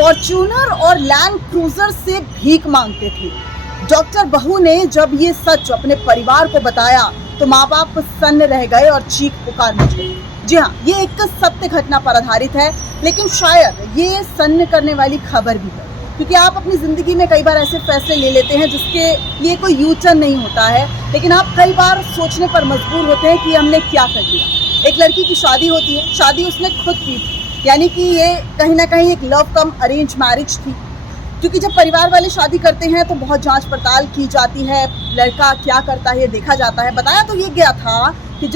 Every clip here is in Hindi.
फॉर्च्यूनर और लैंड क्रूजर से भीख मांगते थे। डॉक्टर बहू ने जब ये सच अपने परिवार को बताया तो माँ बाप सन्न रह गए और चीख पुकार मच गई। जी हाँ, ये एक सत्य घटना पर आधारित है, लेकिन शायद ये सन्न करने वाली खबर भी है, क्योंकि आप अपनी ज़िंदगी में कई बार ऐसे फैसले ले लेते हैं जिसके लिए कोई यू टर्न नहीं होता है, लेकिन आप कई बार सोचने पर मजबूर होते हैं कि हमने क्या कर लिया। एक लड़की की शादी होती है, शादी उसने खुद की थी, यानी कि ये कहीं ना कहीं एक लव कम अरेंज मैरिज थी, क्योंकि जब परिवार वाले शादी करते हैं तो बहुत जांच पड़ताल की जाती है, लड़का क्या करता है देखा जाता है। बताया तो ये गया था कि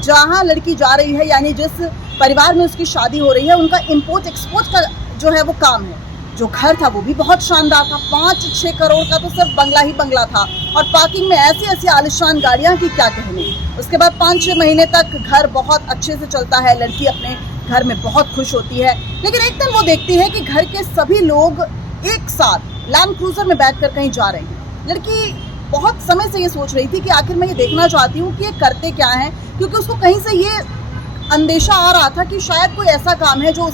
जहाँ लड़की जा रही है, यानी जिस परिवार में उसकी शादी हो रही है, उनका इम्पोर्ट एक्सपोर्ट का जो है वो काम है। जो घर था वो भी बहुत शानदार था, 5-6 करोड़ का तो सिर्फ बंगला ही बंगला था, और पार्किंग में ऐसी ऐसी आलिशान गाड़ियाँ की क्या कहने। उसके बाद 5-6 महीने तक घर बहुत अच्छे से चलता है, लड़की अपने घर में बहुत खुश होती है। लेकिन एक दिन वो देखती है कि घर के सभी लोग एक साथ लैंड क्रूजर में बैठकर कहीं जा रहे हैं। लड़की बहुत समय से ये सोच रही थी कि आखिर मैं ये देखना चाहती हूँ कि ये करते क्या हैं, क्योंकि उसको कहीं से ये अंदेशा आ रहा था कि शायद कोई ऐसा काम है जो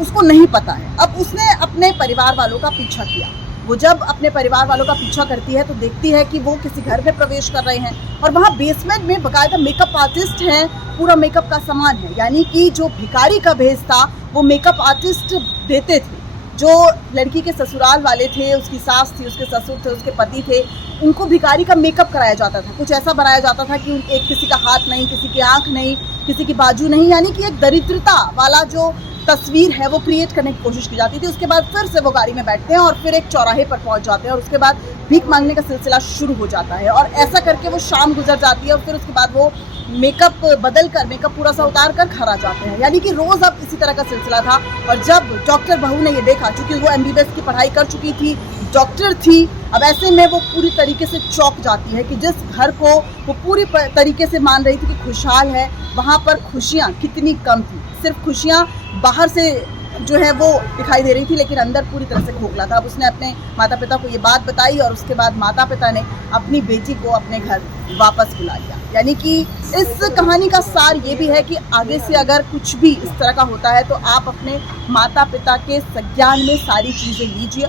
उसको नहीं पता है। अब उसने अपने परिवार वालों का पीछा किया। वो जब अपने परिवार वालों का पीछा करती है तो देखती है कि वो किसी घर में प्रवेश कर रहे हैं और वहाँ बेसमेंट में बाकायदा मेकअप आर्टिस्ट हैं, पूरा मेकअप का सामान है, यानी कि जो भिखारी का भेष था वो मेकअप आर्टिस्ट देते थे। जो लड़की के ससुराल वाले थे, उसकी सास थी, उसके ससुर थे, उसके पति थे, उनको भिखारी का मेकअप कराया जाता था। कुछ ऐसा बनाया जाता था कि एक किसी का हाथ नहीं, किसी की आंख नहीं, किसी की बाजू नहीं, यानी कि एक दरिद्रता वाला जो तस्वीर है वो क्रिएट करने की कोशिश की जाती थी। उसके बाद फिर से वो गाड़ी में बैठते हैं और फिर एक चौराहे पर पहुंच जाते हैं और उसके बाद भीख मांगने का सिलसिला शुरू हो जाता है। और ऐसा करके वो शाम गुजर जाती है और फिर उसके बाद वो मेकअप बदल कर, मेकअप पूरा सा उतार कर घर आ जाते हैं, यानी कि रोज अब इसी तरह का सिलसिला था। और जब डॉक्टर बहू ने ये देखा, चूंकि वो MBBS की पढ़ाई कर चुकी थी, डॉक्टर थी, अब ऐसे में वो पूरी तरीके से चौंक जाती है कि जिस घर को वो पूरी तरीके से मान रही थी कि खुशहाल है, वहाँ पर खुशियाँ कितनी कम थी। सिर्फ खुशियाँ बाहर से जो है वो दिखाई दे रही थी, लेकिन अंदर पूरी तरह से खोखला था। अब उसने अपने माता पिता को ये बात बताई और उसके बाद माता पिता ने अपनी बेटी को अपने घर वापस बुला लिया। यानी कि इस कहानी का सार ये भी है कि आगे से अगर कुछ भी इस तरह का होता है तो आप अपने माता पिता के संज्ञान में सारी चीज़ें लीजिए